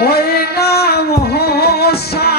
ওই নাম হোসাই